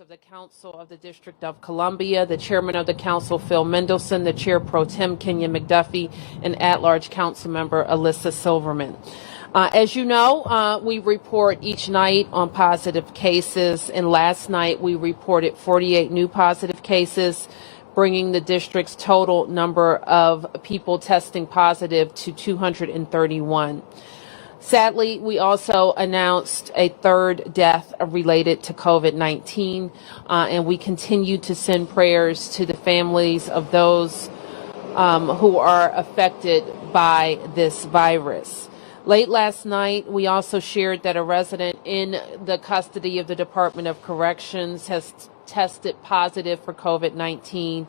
of the Council of the District of Columbia, the Chairman of the Council, Phil Mendelson, the Chair Pro Tem, Kenya McDuffie, and at-large Council Member Alyssa Silverman. As you know, we report each night on positive cases, and last night we reported 48 new positive cases, bringing the district's total number of people testing positive to 231. Sadly, we also announced a third death related to COVID-19, and we continue to send prayers to the families of those who are affected by this virus. Late last night, we also shared that a resident in the custody of the Department of Corrections has tested positive for COVID-19,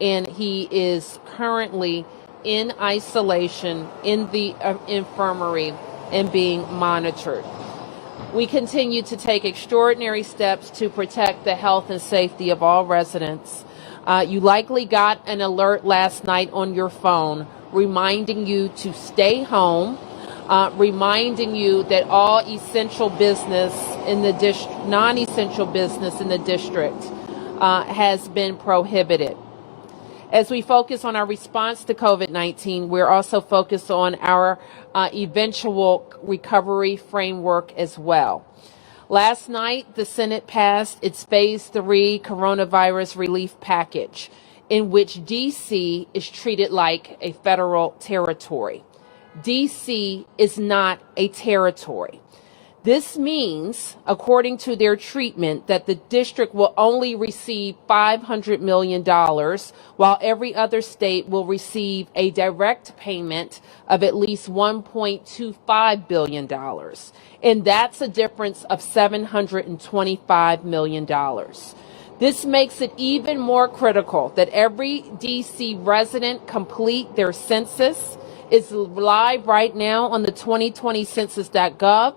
and he is currently in isolation in the infirmary and being monitored. We continue to take extraordinary steps to protect the health and safety of all residents. You likely got an alert last night on your phone reminding you to stay home, reminding you that all essential business in the non-essential business in the district has been prohibited. As we focus on our response to COVID-19, we're also focused on our eventual recovery framework as well. Last night, the Senate passed its Phase 3 coronavirus relief package, in which D.C. is treated like a federal territory. D.C. is not a territory. This means, according to their treatment, that the district will only receive $500 million, while every other state will receive a direct payment of at least $1.25 billion. And that's a difference of $725 million. This makes it even more critical that every D.C. resident complete their census. It's live right now on the 2020 census.gov.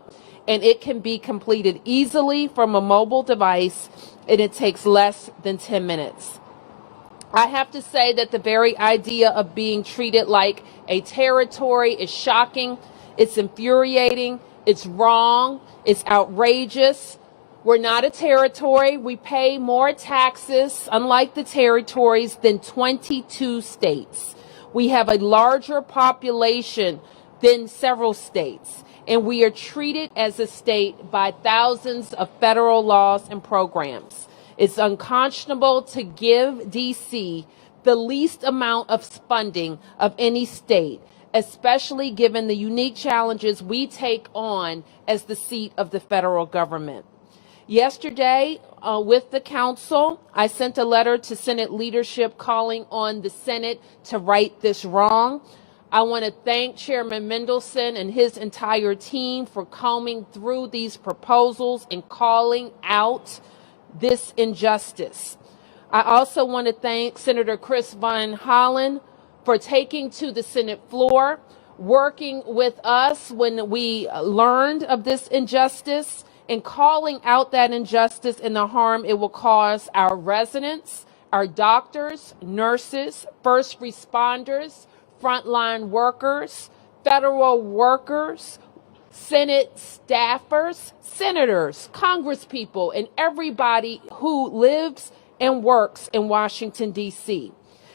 And it can be completed easily from a mobile device, and it takes less than 10 minutes. I have to say that the very idea of being treated like a territory is shocking, it's infuriating, it's wrong, it's outrageous. We're not a territory. We pay more taxes, unlike the territories, than 22 states. We have a larger population than several states. And we are treated as a state by thousands of federal laws and programs. It's unconscionable to give D.C. the least amount of funding of any state, especially given the unique challenges we take on as the seat of the federal government. Yesterday, with the council, I sent a letter to Senate leadership calling on the Senate to right this wrong. I want to thank Chairman Mendelson and his entire team for combing through these proposals and calling out this injustice. I also want to thank Senator Chris Van Hollen for taking to the Senate floor, working with us when we learned of this injustice, and calling out that injustice and the harm it will cause our residents, our doctors, nurses, first responders, frontline workers, federal workers, Senate staffers, senators, congresspeople, and everybody who lives and works in Washington, D.C.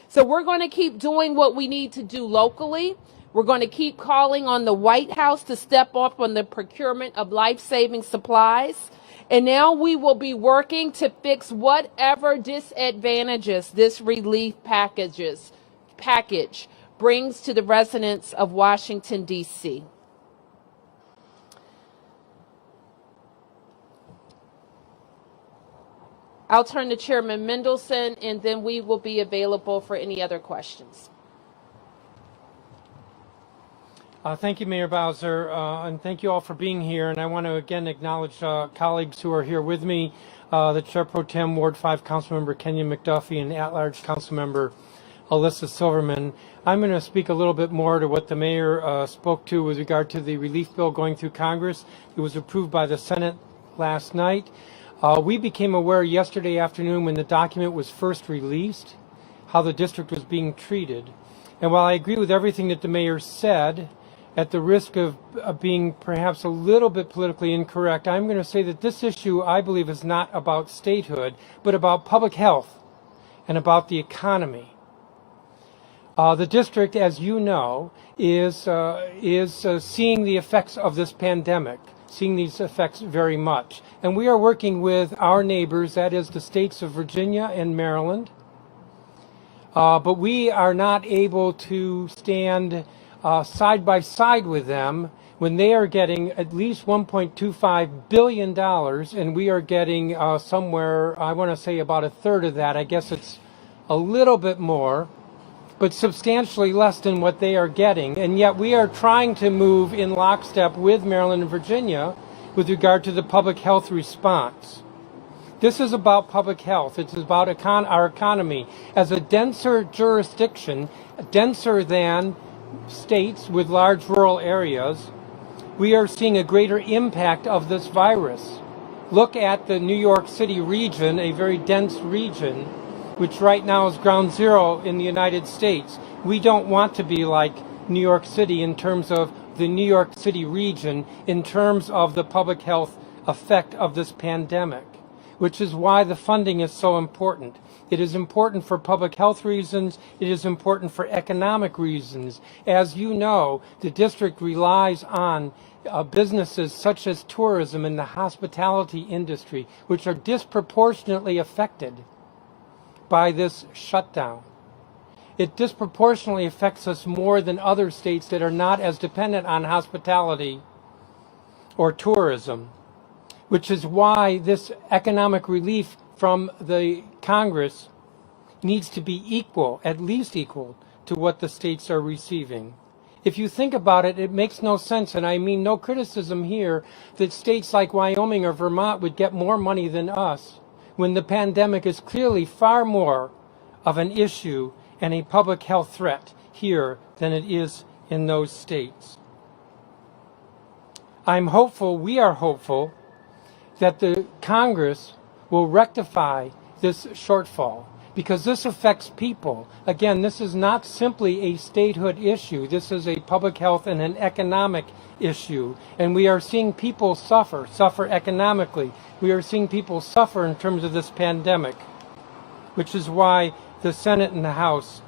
So we're going to keep doing what we need to do locally. We're going to keep calling on the White House to step up on the procurement of life-saving supplies. And now we will be working to fix whatever disadvantages this relief package brings to the residents of Washington, D.C. I'll turn to Chairman Mendelson, and then we will be available for any other questions. Thank you, Mayor Bowser, and thank you all for being here. And I want to again acknowledge colleagues who are here with me, the Chair Pro Tem Ward 5 Councilmember Kenya McDuffie and at-large Councilmember Alyssa Silverman. I'm going to speak a little bit more to what the mayor spoke to with regard to the relief bill going through Congress. It was approved by the Senate last night. We became aware yesterday afternoon when the document was first released how the district was being treated. And while I agree with everything that the mayor said, at the risk of being perhaps a little bit politically incorrect, I'm going to say that this issue, I believe, is not about statehood, but about public health and about the economy. The district, as you know, is seeing the effects of this pandemic, seeing these effects very much. And we are working with our neighbors, that is the states of Virginia and Maryland. But we are not able to stand side by side with them when they are getting at least $1.25 billion and we are getting somewhere, I want to say about a third of that. I guess it's a little bit more, but substantially less than what they are getting. And yet we are trying to move in lockstep with Maryland and Virginia with regard to the public health response. This is about public health. It's about our economy. As a denser jurisdiction, denser than states with large rural areas, we are seeing a greater impact of this virus. Look at the New York City region, a very dense region, which right now is ground zero in the United States. We don't want to be like New York City in terms of the New York City region, in terms of the public health effect of this pandemic, which is why the funding is so important. It is important for public health reasons. It is important for economic reasons. As you know, the district relies on businesses such as tourism and the hospitality industry, which are disproportionately affected by this shutdown. It disproportionately affects us more than other states that are not as dependent on hospitality or tourism, which is why this economic relief from the Congress needs to be equal, at least equal, to what the states are receiving. If you think about it, it makes no sense, and I mean no criticism here, that states like Wyoming or Vermont would get more money than us when the pandemic is clearly far more of an issue and a public health threat here than it is in those states. I'm hopeful, we are hopeful, that the Congress will rectify this shortfall, because this affects people. Again, this is not simply a statehood issue. This is a public health and an economic issue. And we are seeing people suffer economically. We are seeing people suffer in terms of this pandemic, which is why the Senate and the House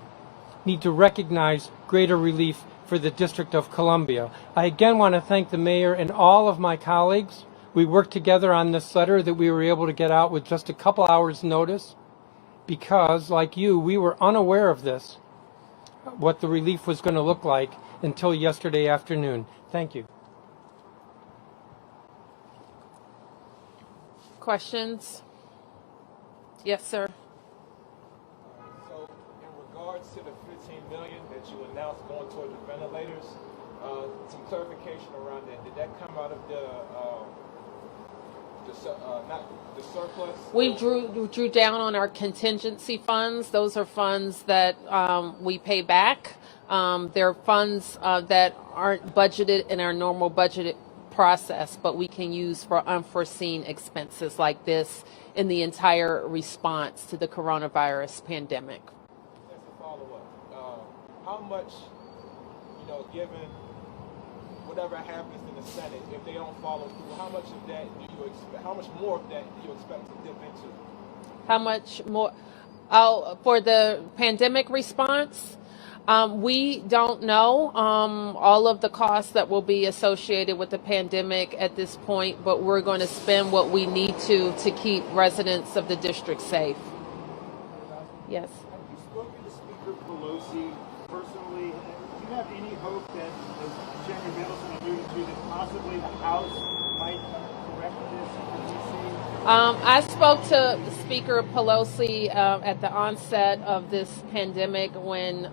need to recognize greater relief for the District of Columbia. I again want to thank the mayor and all of my colleagues. We worked together on this letter that we were able to get out with just a couple hours' notice because, like you, we were unaware of this, what the relief was going to look like, until yesterday afternoon. Thank you. Questions? Yes, sir. So, in regards to the $15 million that you announced going toward the ventilators, some clarification around that. Did that come out of not the surplus? We drew down on our contingency funds. Those are funds that we pay back. They're funds that aren't budgeted in our normal budgeted process, but we can use for unforeseen expenses like this in the entire response to the coronavirus pandemic. As a follow-up, how much, given whatever happens in the Senate, if they don't follow through, how much of that do you expect? How much more of that do you expect to dip into? How much more? Oh, for the pandemic response, we don't know all of the costs that will be associated with the pandemic at this point, but we're going to spend what we need to keep residents of the district safe. Yes. Have you spoken to Speaker Pelosi personally? Do you have any hope that, as Chairman Middleton alluded to, that possibly the House might correct this in D.C.? I spoke to Speaker Pelosi at the onset of this pandemic when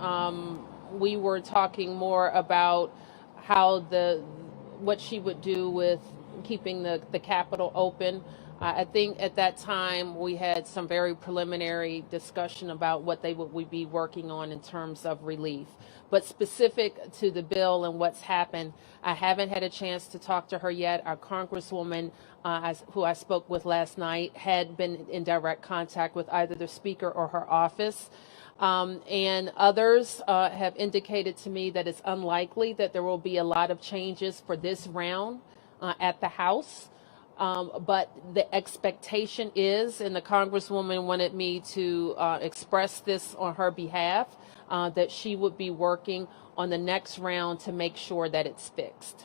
we were talking more about how what she would do with keeping the Capitol open. I think at that time we had some very preliminary discussion about what they would be working on in terms of relief. But specific to the bill and what's happened, I haven't had a chance to talk to her yet. Our Congresswoman, who I spoke with last night, had been in direct contact with either the Speaker or her office. And others have indicated to me that it's unlikely that there will be a lot of changes for this round at the House. But the expectation is, and the Congresswoman wanted me to express this on her behalf, that she would be working on the next round to make sure that it's fixed.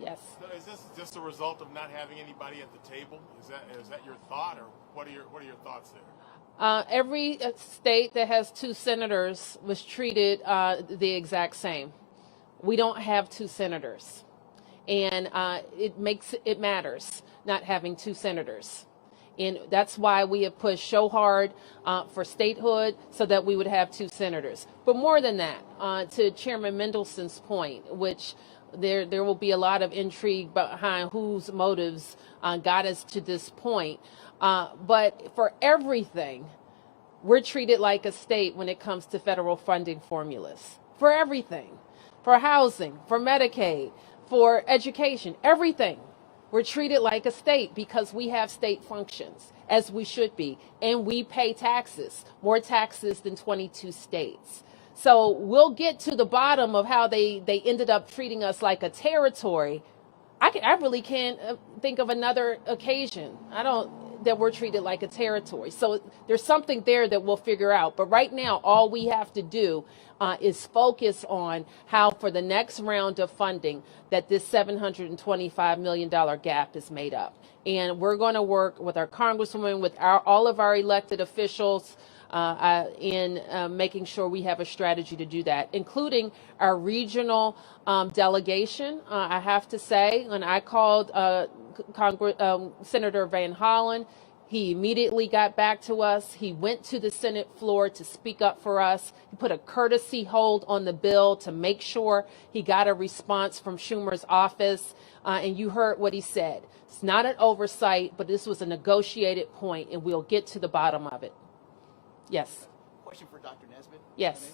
Yes. So is this just a result of not having anybody at the table? Is that your thought, or what are your thoughts there? Every state that has 2 senators was treated the exact same. We don't have 2 senators. And it matters not having 2 senators. And that's why we have pushed so hard for statehood so that we would have 2 senators. But more than that, to Chairman Mendelson's point, which there will be a lot of intrigue behind whose motives got us to this point. But for everything, we're treated like a state when it comes to federal funding formulas. For everything. For housing, for Medicaid, for education, everything. We're treated like a state because we have state functions, as we should be. And we pay taxes, more taxes than 22 states. So we'll get to the bottom of how they ended up treating us like a territory. I really can't think of another occasion that we're treated like a territory. So there's something there that we'll figure out. But right now, all we have to do is focus on how for the next round of funding that this $725 million gap is made up. And we're going to work with our Congresswoman, with all of our elected officials, in making sure we have a strategy to do that, including our regional delegation. I have to say, when I called Senator Van Hollen, he immediately got back to us. He went to the Senate floor to speak up for us. He put a courtesy hold on the bill to make sure he got a response from Schumer's office. And you heard what he said. It's not an oversight, but this was a negotiated point, and we'll get to the bottom of it. Yes. Question for Dr. Nesbitt. Yes.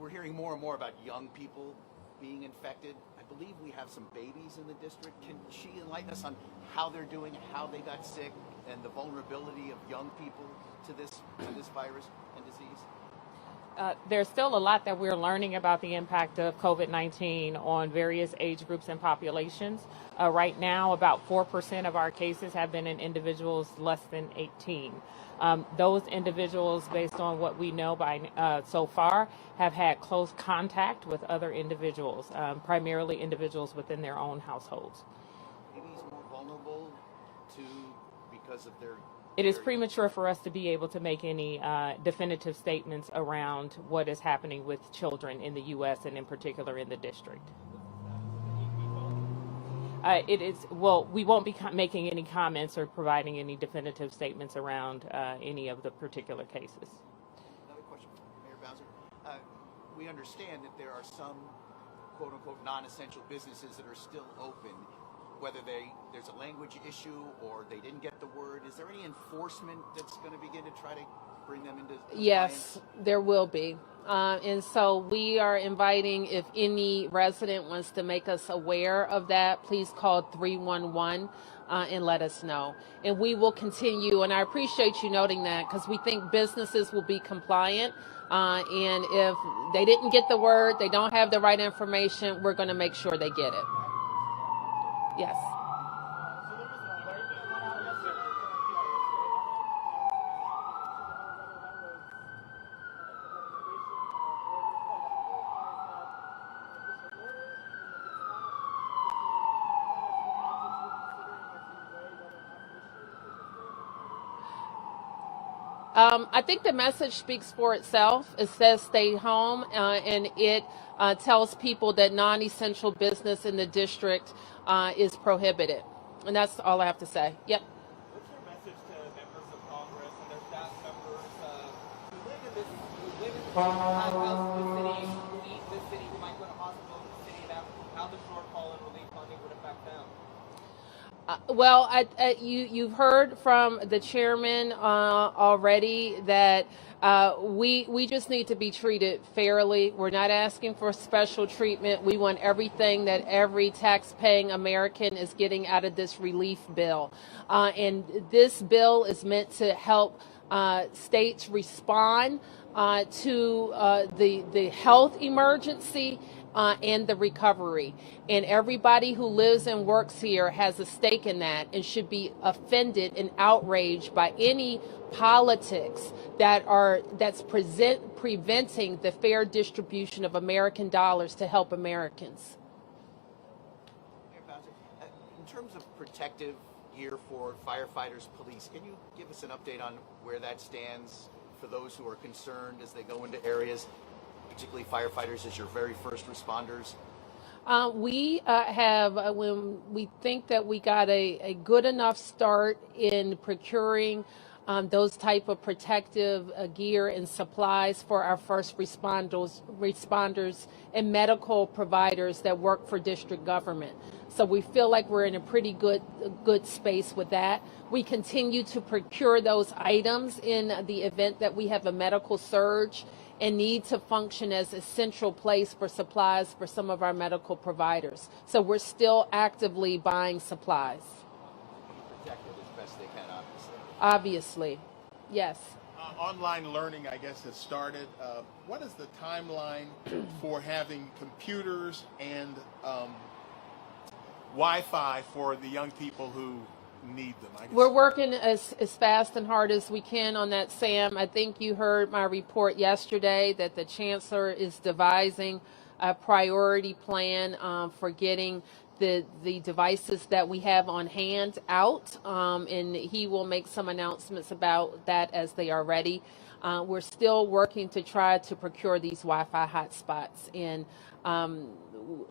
We're hearing more and more about young people being infected. I believe we have some babies in the district. Can she enlighten us on how they're doing, how they got sick, and the vulnerability of young people to this virus and disease? There's still a lot that we're learning about the impact of COVID-19 on various age groups and populations. Right now, about 4% of our cases have been in individuals less than 18. Those individuals, based on what we know so far, have had close contact with other individuals, primarily individuals within their own households. Babies more vulnerable because of their... It is premature for us to be able to make any definitive statements around what is happening with children in the U.S. and in particular in the district. We won't be making any comments or providing any definitive statements around any of the particular cases. Another question for Mayor Bowser. We understand that there are some quote-unquote non-essential businesses that are still open, whether there's a language issue or they didn't get the word. Is there any enforcement that's going to begin to try to bring them into compliance? Yes, there will be. And so we are inviting, if any resident wants to make us aware of that, please call 311 and let us know. And we will continue, and I appreciate you noting that, because we think businesses will be compliant. And if they didn't get the word, they don't have the right information, we're going to make sure they get it. Yes. I think the message speaks for itself. It says stay home, and it tells people that non-essential business in the district is prohibited. And that's all I have to say. Yep. What's your message to members of Congress and their staff members who live in this house in the city, who eat in the city, who might go to hospitals in the city, and how the shortfall in relief funding would affect them? Well, you've heard from the chairman already that we just need to be treated fairly. We're not asking for special treatment. We want everything that every tax-paying American is getting out of this relief bill. And this bill is meant to help states respond to the health emergency and the recovery. And everybody who lives and works here has a stake in that and should be offended and outraged by any politics that's preventing the fair distribution of American dollars to help Americans. Mayor Bowser, in terms of protective gear for firefighters, police, can you give us an update on where that stands for those who are concerned as they go into areas, particularly firefighters as your very first responders? We have, when we think that we got a good enough start in procuring those type of protective gear and supplies for our first responders and medical providers that work for district government. So we feel like we're in a pretty good space with that. We continue to procure those items in the event that we have a medical surge and need to function as a central place for supplies for some of our medical providers. So we're still actively buying supplies. Protected as best they can, obviously. Obviously, yes. Online learning, I guess, has started. What is the timeline for having computers and Wi-Fi for the young people who need them? I guess. We're working as fast and hard as we can on that, Sam. I think you heard my report yesterday that the Chancellor is devising a priority plan for getting the devices that we have on hand out, and he will make some announcements about that as they are ready. We're still working to try to procure these Wi-Fi hotspots, and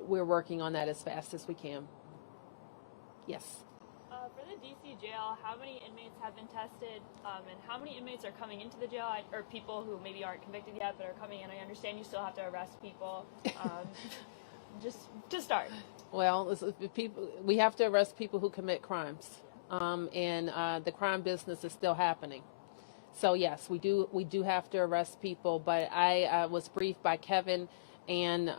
we're working on that as fast as we can. Yes. For the DC jail, how many inmates have been tested, and how many inmates are coming into the jail, or people who maybe aren't convicted yet but are coming in? I understand you still have to arrest people. Just to start. Well, we have to arrest people who commit crimes, and the crime business is still happening. So yes, we do have to arrest people. But I was briefed by Kevin and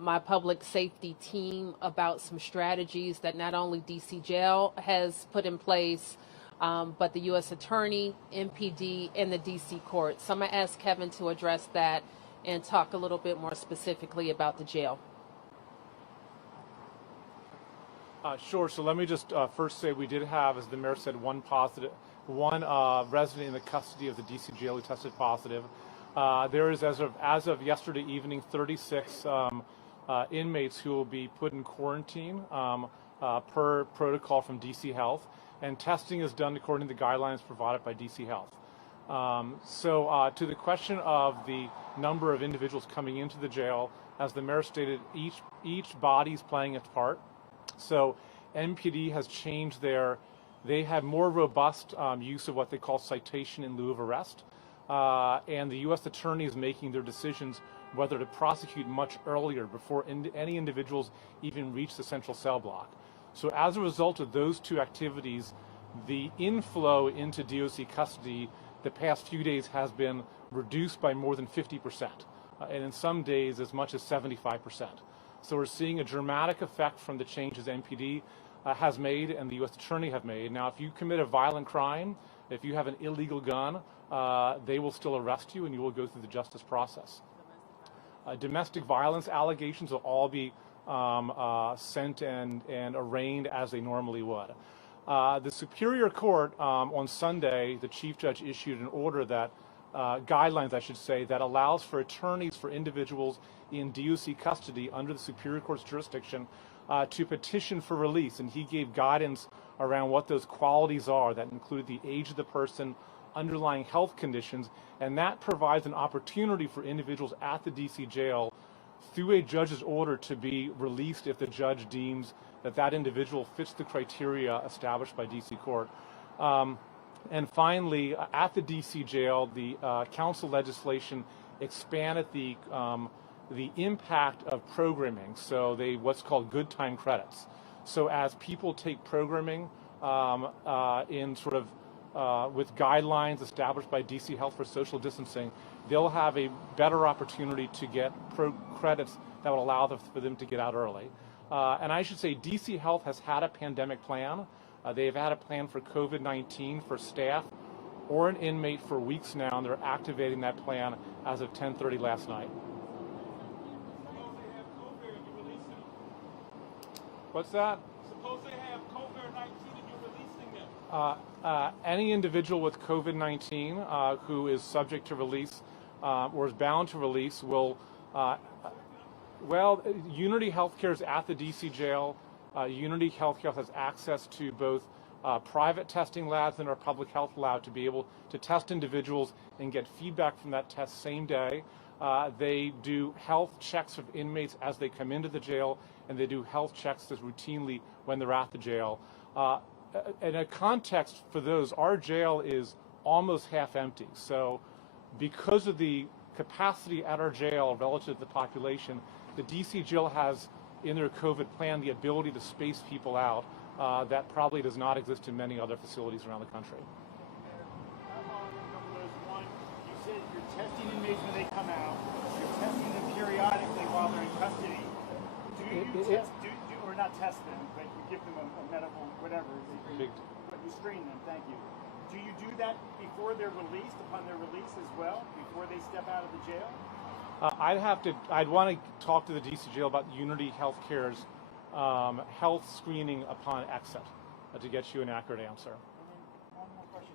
my public safety team about some strategies that not only DC Jail has put in place, but the U.S. Attorney, MPD, and the DC Court. So I'm going to ask Kevin to address that and talk a little bit more specifically about the jail. Sure. So let me just first say we did have, as the mayor said, one resident in the custody of the DC jail who tested positive. There is, as of yesterday evening, 36 inmates who will be put in quarantine per protocol from DC Health, and testing is done according to the guidelines provided by DC Health. So to the question of the number of individuals coming into the jail, as the mayor stated, each body is playing its part. So MPD has changed they have more robust use of what they call citation in lieu of arrest. And the U.S. Attorney is making their decisions whether to prosecute much earlier before any individuals even reach the central cell block. So as a result of those two activities, the inflow into DOC custody the past few days has been reduced by more than 50%, and in some days as much as 75%. So we're seeing a dramatic effect from the changes MPD has made and the U.S. Attorney have made. Now, if you commit a violent crime, if you have an illegal gun, they will still arrest you and you will go through the justice process. Domestic violence allegations will all be sent and arraigned as they normally would. The Superior Court on Sunday, the Chief Judge issued an order that, guidelines I should say, that allows for attorneys for individuals in DOC custody under the Superior Court's jurisdiction to petition for release, and he gave guidance around what those qualities are that include the age of the person, underlying health conditions, and that provides an opportunity for individuals at the DC jail through a judge's order to be released if the judge deems that that individual fits the criteria established by DC Court. And finally, at the DC jail, the council legislation expanded the impact of programming, so what's called good time credits. So as people take programming in sort of with guidelines established by DC Health for social distancing, they'll have a better opportunity to get credits that will allow for them to get out early. And I should say DC Health has had a pandemic plan. They've had a plan for COVID-19 for staff or an inmate for weeks now, and they're activating that plan as of 10:30 last night. Suppose they have COVID and you release them. What's that? Suppose they have COVID-19 and you're releasing them. Any individual with COVID-19 who is subject to release or is bound to release will, Unity Healthcare is at the DC jail. Unity Healthcare has access to both private testing labs and our public health lab to be able to test individuals and get feedback from that test same day. They do health checks of inmates as they come into the jail, and they do health checks as routinely when they're at the jail. In a context for those, our jail is almost half empty. So because of the capacity at our jail relative to the population, the DC jail has in their COVID plan the ability to space people out that probably does not exist in many other facilities around the country. One, you said you're testing inmates when they come out. You're testing them periodically while they're in custody. Or not test them, but you give them a medical whatever. But you screen them. Thank you. Do you do that before they're released, upon their release as well, before they step out of the jail? I'd want to talk to the DC jail about Unity Healthcare's health screening upon exit to get you an accurate answer. And then one more question.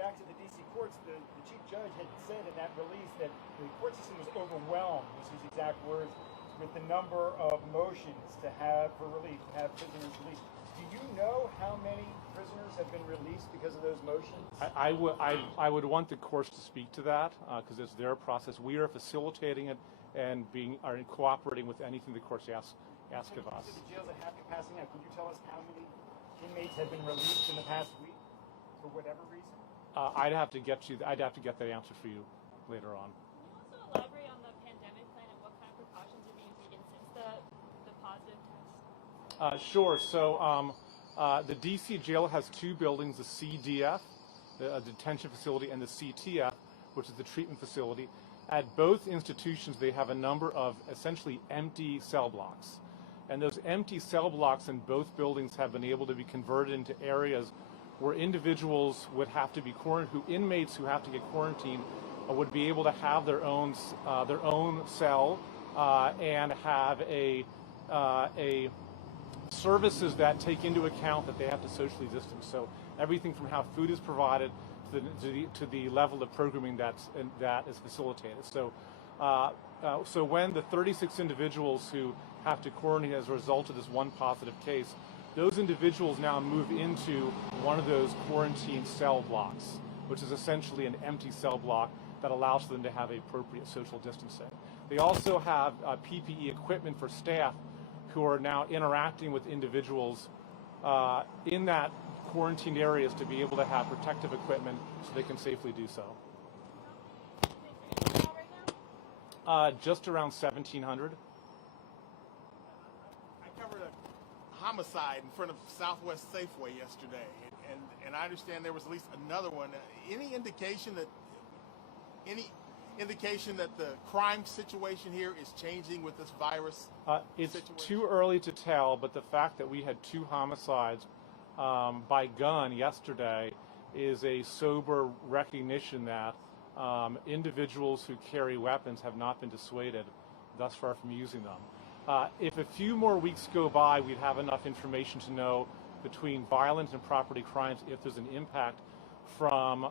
Back to the DC courts, the chief judge had said in that release that the court system was overwhelmed, was his exact words, with the number of motions to have for relief, to have prisoners released. Do you know how many prisoners have been released because of those motions? I would want the courts to speak to that because it's their process. We are facilitating it and are cooperating with anything the courts ask of us. The jails at half capacity now. Could you tell us how many inmates have been released in the past week for whatever reason? I'd have to get that answer for you later on. Can you also elaborate on the pandemic plan and what kind of precautions are being taken since the positive test? Sure. So the DC jail has two buildings, the CDF, the detention facility, and the CTF, which is the treatment facility. At both institutions, they have a number of essentially empty cell blocks. And those empty cell blocks in both buildings have been able to be converted into areas where individuals would have to be quarantined, inmates who have to get quarantined would be able to have their own cell and have a services that take into account that they have to socially distance. So everything from how food is provided to the level of programming that is facilitated. So so when the 36 individuals who have to quarantine as a result of this one positive case, those individuals now move into one of those quarantine cell blocks, which is essentially an empty cell block that allows for them to have appropriate social distancing. They also have PPE equipment for staff who are now interacting with individuals in that quarantined areas to be able to have protective equipment so they can safely do so. Just around 1,700. I covered a homicide in front of Southwest Safeway yesterday, and I understand there was at least another one. Any indication that the crime situation here is changing with this virus? It's situation? too early to tell, but the fact that we had 2 homicides by gun yesterday is a sober recognition that individuals who carry weapons have not been dissuaded thus far from using them. If a few more weeks go by, we'd have enough information to know between violent and property crimes if there's an impact from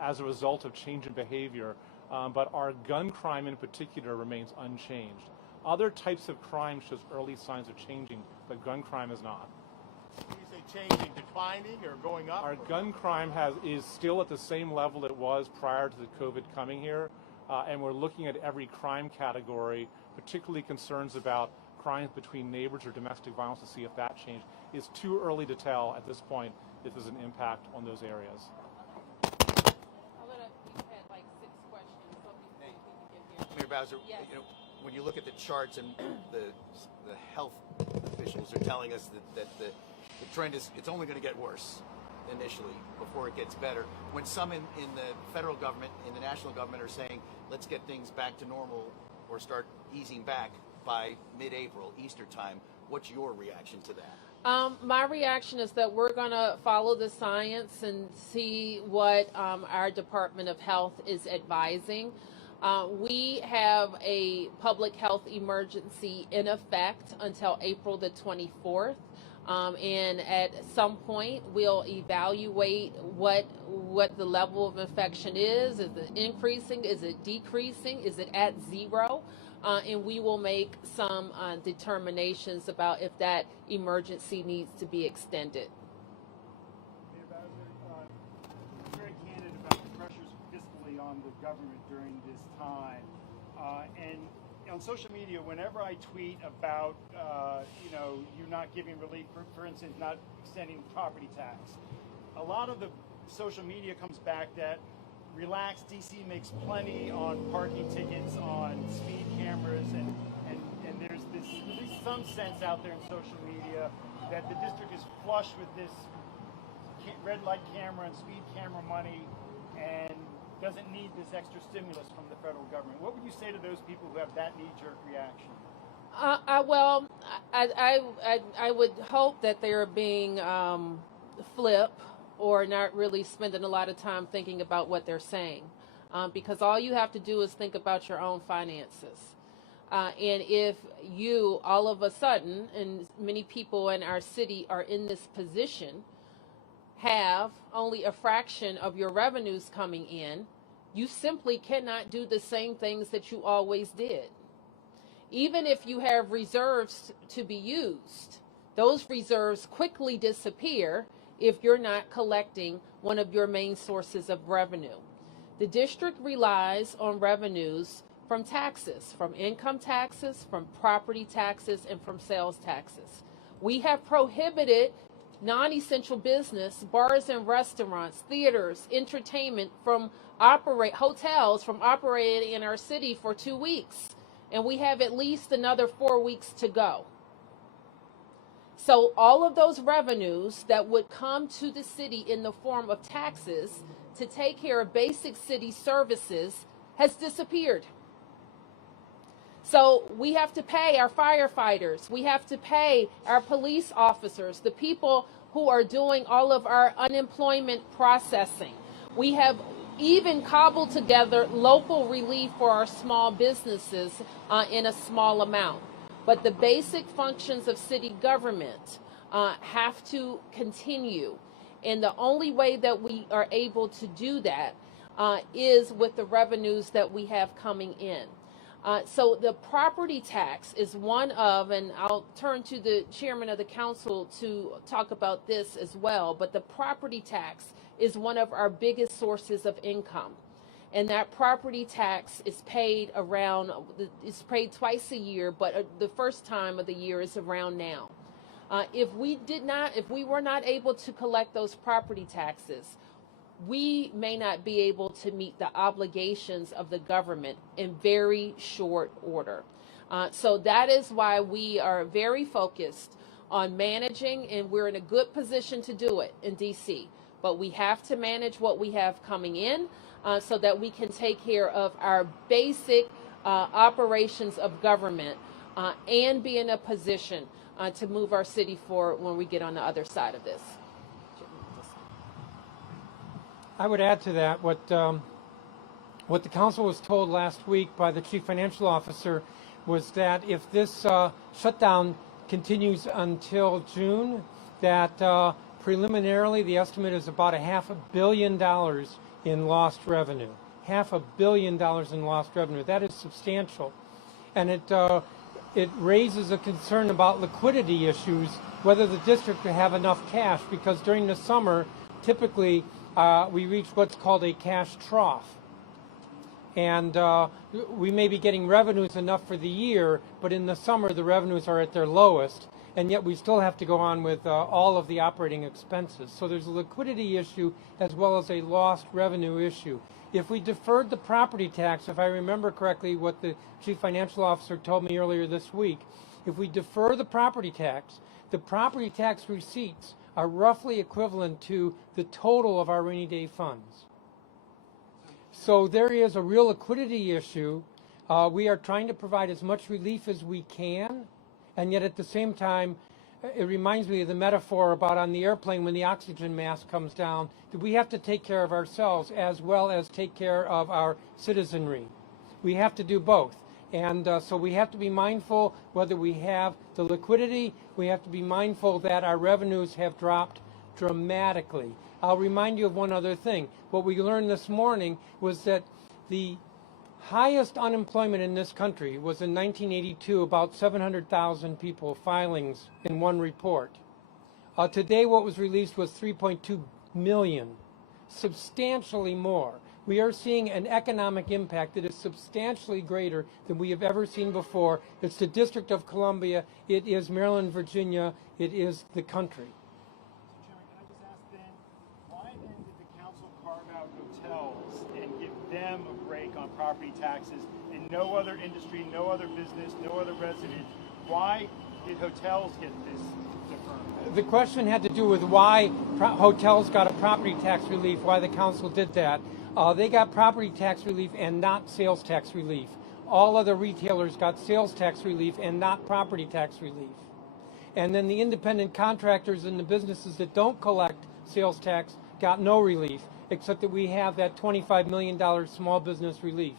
as a result of change in behavior. But our gun crime in particular remains unchanged. Other types of crime shows early signs of changing, but gun crime is not. When you say changing, declining, or going up? Our gun crime is still at the same level it was prior to the COVID coming here, and we're looking at every crime category, particularly concerns about crimes between neighbors or domestic violence to see if that changed. It's too early to tell at this point if there's an impact on those areas. Mayor Bowser, Yes. When you look at the charts and the health officials are telling us that the trend is it's only going to get worse initially before it gets better. When some in the federal government, in the national government are saying let's get things back to normal or start easing back by mid-April, Easter time, what's your reaction to that? My reaction is that we're going to follow the science and see what our Department of Health is advising. We have a public health emergency in effect until April the 24th. And at some point, we'll evaluate what the level of infection is. Is it increasing? Is it decreasing? Is it at zero? And we will make some determinations about if that emergency needs to be extended. Mayor Bowser, very candid about the pressures fiscally on the government during this time. And on social media, whenever I tweet about, you not giving relief, for instance, not extending property tax, a lot of the social media comes back that relax, DC makes plenty on parking tickets, on speed cameras, and there's this, at least some sense out there in social media that the district is flush with this red light camera and speed camera money and doesn't need this extra stimulus from the federal government. What would you say to those people who have that knee-jerk reaction? I would hope that they're being flip or not really spending a lot of time thinking about what they're saying, because all you have to do is think about your own finances. And if you all of a sudden, and many people in our city are in this position, have only a fraction of your revenues coming in, you simply cannot do the same things that you always did. Even if you have reserves to be used, those reserves quickly disappear if you're not collecting one of your main sources of revenue. The district relies on revenues from taxes, from income taxes, from property taxes, and from sales taxes. We have prohibited non-essential business, bars and restaurants, theaters, entertainment hotels from operating in our city for 2 weeks. And we have at least another 4 weeks to go. So all of those revenues that would come to the city in the form of taxes to take care of basic city services has disappeared. So we have to pay our firefighters. We have to pay our police officers, the people who are doing all of our unemployment processing. We have even cobbled together local relief for our small businesses in a small amount. But the basic functions of city government have to continue. And the only way that we are able to do that is with the revenues that we have coming in. So the property tax is one of, and I'll turn to the chairman of the council to talk about this as well, but the property tax is one of our biggest sources of income. And that property tax is paid twice a year, but the first time of the year is around now. If we were not able to collect those property taxes, we may not be able to meet the obligations of the government in very short order. So that is why we are very focused on managing, and we're in a good position to do it in DC. But we have to manage what we have coming in so that we can take care of our basic operations of government and be in a position to move our city forward when we get on the other side of this. I would add to that what the council was told last week by the chief financial officer was that if this shutdown continues until June, that preliminarily the estimate is about $500 million in lost revenue. $500 million in lost revenue. That is substantial. And it raises a concern about liquidity issues, whether the district will have enough cash, because during the summer, typically, we reach what's called a cash trough. And we may be getting revenues enough for the year, but in the summer the revenues are at their lowest, and yet we still have to go on with all of the operating expenses. So there's a liquidity issue as well as a lost revenue issue. If we deferred the property tax, if I remember correctly what the chief financial officer told me earlier this week, if we defer the property tax receipts are roughly equivalent to the total of our rainy day funds. So there is a real liquidity issue. We are trying to provide as much relief as we can, and yet at the same time, it reminds me of the metaphor about on the airplane when the oxygen mask comes down, that we have to take care of ourselves as well as take care of our citizenry. We have to do both. And so we have to be mindful whether we have the liquidity, we have to be mindful that our revenues have dropped dramatically. I'll remind you of one other thing. What we learned this morning was that the highest unemployment in this country was in 1982, about 700,000 people filings in one report. Today what was released was 3.2 million, substantially more. We are seeing an economic impact that is substantially greater than we have ever seen before. It's the District of Columbia, it is Maryland, Virginia, it is the country. So, Chairman, can I just ask then, why then did the council carve out hotels and give them a break on property taxes and no other industry, no other business, no other resident? Why did hotels get this deferment? The question had to do with why hotels got a property tax relief, why the council did that. They got property tax relief and not sales tax relief. All other retailers got sales tax relief and not property tax relief. And then the independent contractors and the businesses that don't collect sales tax got no relief, except that we have that $25 million small business relief.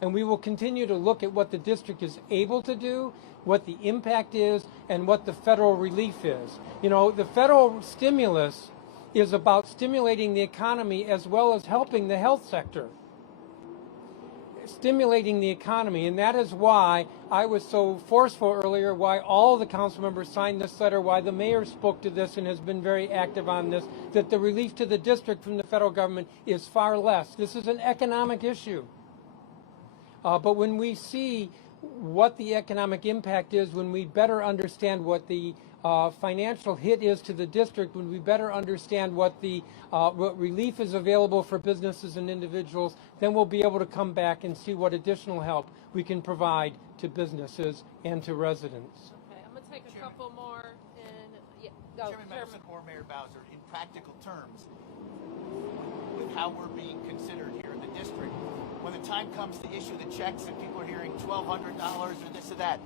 And we will continue to look at what the district is able to do, what the impact is, and what the federal relief is. You know, the federal stimulus is about stimulating the economy as well as helping the health sector. Stimulating the economy, and that is why I was so forceful earlier, why all the council members signed this letter, why the mayor spoke to this and has been very active on this, that the relief to the district from the federal government is far less. This is an economic issue. But when we see what the economic impact is, when we better understand what the financial hit is to the district, when we better understand what relief is available for businesses and individuals, then we'll be able to come back and see what additional help we can provide to businesses and to residents. Okay, I'm going to take a couple more. And Chairman Mendelson or Mayor Bowser, in practical terms, with how we're being considered here in the district, when the time comes to issue the checks and people are hearing $1,200 or this or that,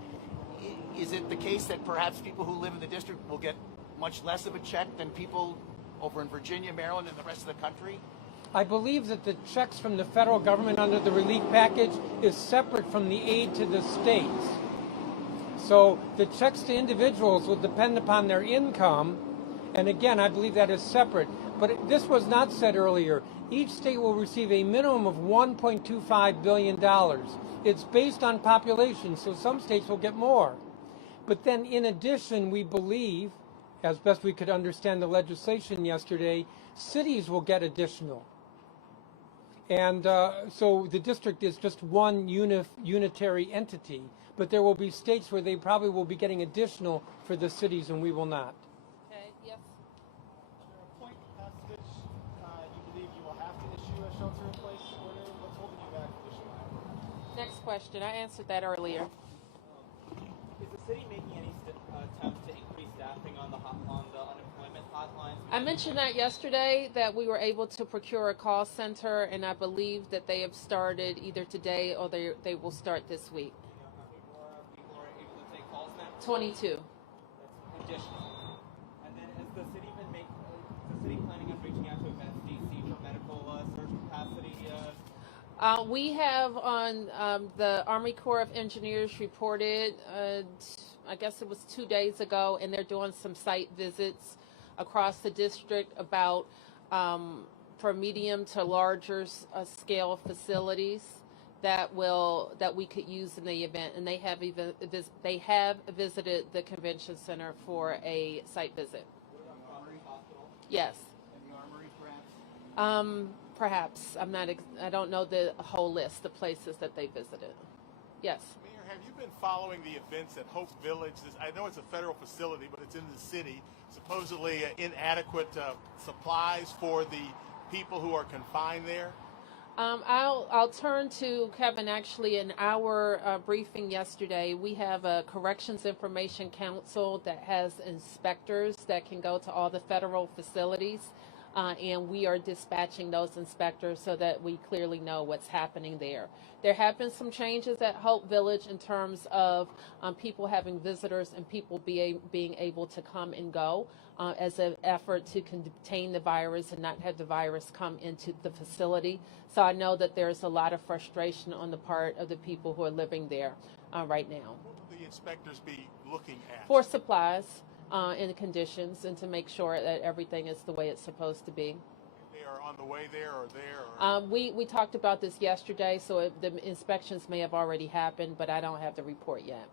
is it the case that perhaps people who live in the district will get much less of a check than people over in Virginia, Maryland, and the rest of the country? I believe that the checks from the federal government under the relief package is separate from the aid to the states. So the checks to individuals will depend upon their income, and again, I believe that is separate. But this was not said earlier. Each state will receive a minimum of $1.25 billion. It's based on population, so some states will get more. But then in addition, we believe, as best we could understand the legislation yesterday, cities will get additional. And so the district is just one unitary entity, but there will be states where they probably will be getting additional for the cities and we will not. Okay, yes. Is there a point past which you believe you will have to issue a shelter-in-place order? What's holding you back from issuing that? Next question. I answered that earlier. Is the city making any attempts to increase staffing on the unemployment hotlines? I mentioned that yesterday, that we were able to procure a call center, and I believe that they have started either today or they will start this week. How many more people are able to take calls now? 22. That's additional. And then is the city planning on reaching out to Events DC for medical surge capacity? We have on the Army Corps of Engineers reported, I guess it was 2 days ago, and they're doing some site visits across the district about for medium to larger scale facilities that we could use in the event, and they have visited the convention center for a site visit. What about Armory Hospital? Yes. And the Armory, perhaps? Perhaps. I don't know the whole list of places that they visited. Yes. Mayor, have you been following the events at Hope Village? I know it's a federal facility, but it's in the city. Supposedly inadequate supplies for the people who are confined there. I'll turn to Kevin. Actually, in our briefing yesterday, we have a Corrections Information Council that has inspectors that can go to all the federal facilities. and we are dispatching those inspectors so that we clearly know what's happening there. There have been some changes at Hope Village in terms of people having visitors and people being able to come and go as an effort to contain the virus and not have the virus come into the facility. So I know that there's a lot of frustration on the part of the people who are living there right now. What will the inspectors be looking at? For supplies and conditions, and to make sure that everything is the way it's supposed to be. They are on the way there or there? Or... We talked about this yesterday, so the inspections may have already happened, but I don't have the report yet.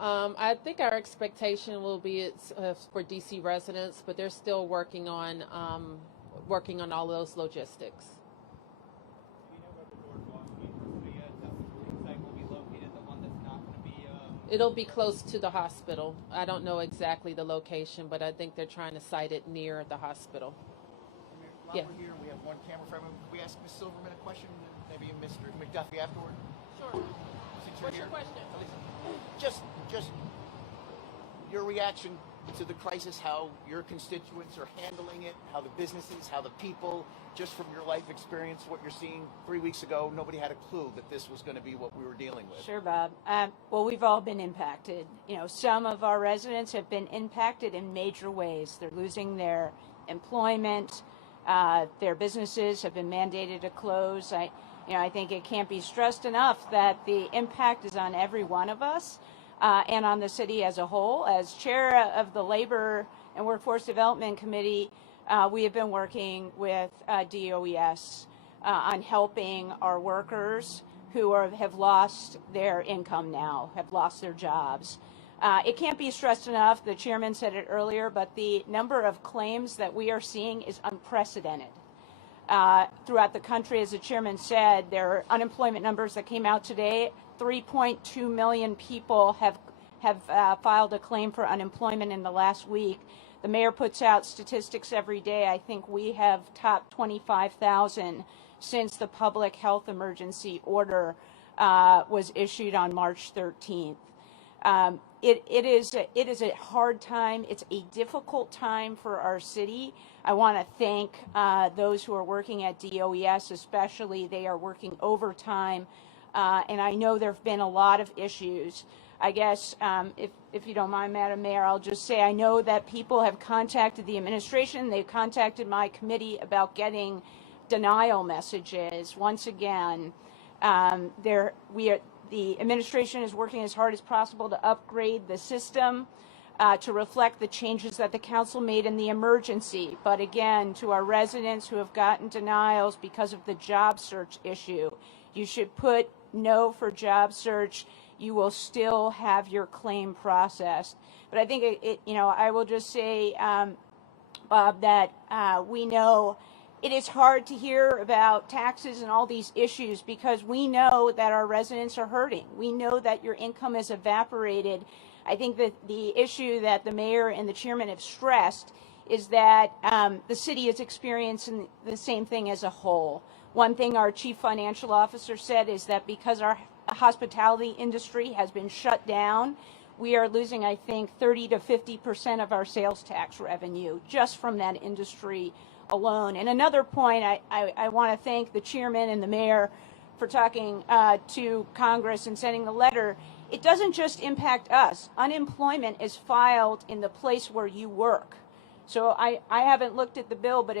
I think our expectation will be it's for DC residents, but they're still working on all those logistics. It'll be close to the hospital. I don't know exactly the location, but I think they're trying to site it near the hospital. While we're here, we have one camera frame. Can we ask Ms. Silverman a question? Maybe Mr. McDuffie afterward? Sure. What's your question? Just your reaction to the crisis, how your constituents are handling it, how the businesses, how the people, just from your life experience, what you're seeing. 3 weeks ago, nobody had a clue that this was going to be what we were dealing with. Sure, Bob. Well, we've all been impacted. You know, some of our residents have been impacted in major ways. They're losing their employment. Their businesses have been mandated to close. I think it can't be stressed enough that the impact is on every one of us and on the city as a whole. As chair of the Labor and Workforce Development Committee, we have been working with DOES on helping our workers who have lost their income now, have lost their jobs. It can't be stressed enough, the chairman said it earlier, but the number of claims that we are seeing is unprecedented. Throughout the country, as the chairman said, there are unemployment numbers that came out today. 3.2 million people have filed a claim for unemployment in the last week. The mayor puts out statistics every day. I think we have topped 25,000 since the public health emergency order was issued on March 13th. It is a hard time. It's a difficult time for our city. I want to thank those who are working at DOES, especially. They are working overtime, and I know there have been a lot of issues. I guess, if you don't mind, Madam Mayor, I'll just say I know that people have contacted the administration. They've contacted my committee about getting denial messages. Once again, the administration is working as hard as possible to upgrade the system to reflect the changes that the council made in the emergency. But again, to our residents who have gotten denials because of the job search issue, you should put no for job search. You will still have your claim processed. But I think I will just say, Bob, that we know it is hard to hear about taxes and all these issues because we know that our residents are hurting. We know that your income has evaporated. I think that the issue that the mayor and the chairman have stressed is that the city is experiencing the same thing as a whole. One thing our chief financial officer said is that because our hospitality industry has been shut down, we are losing, I think, 30 to 50% of our sales tax revenue just from that industry alone. And another point, I want to thank the chairman and the mayor for talking to Congress and sending the letter. It doesn't just impact us. Unemployment is filed in the place where you work. So I haven't looked at the bill, but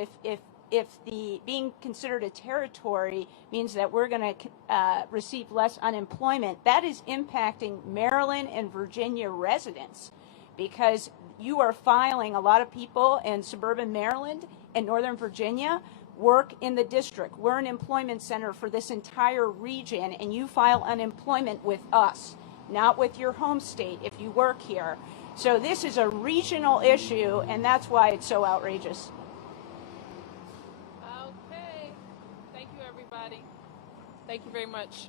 if the being considered a territory means that we're going to receive less unemployment, that is impacting Maryland and Virginia residents because you are filing, a lot of people in suburban Maryland and Northern Virginia work in the district. We're an employment center for this entire region, and you file unemployment with us, not with your home state if you work here. So this is a regional issue, and that's why it's so outrageous. Okay. Thank you, everybody. Thank you very much.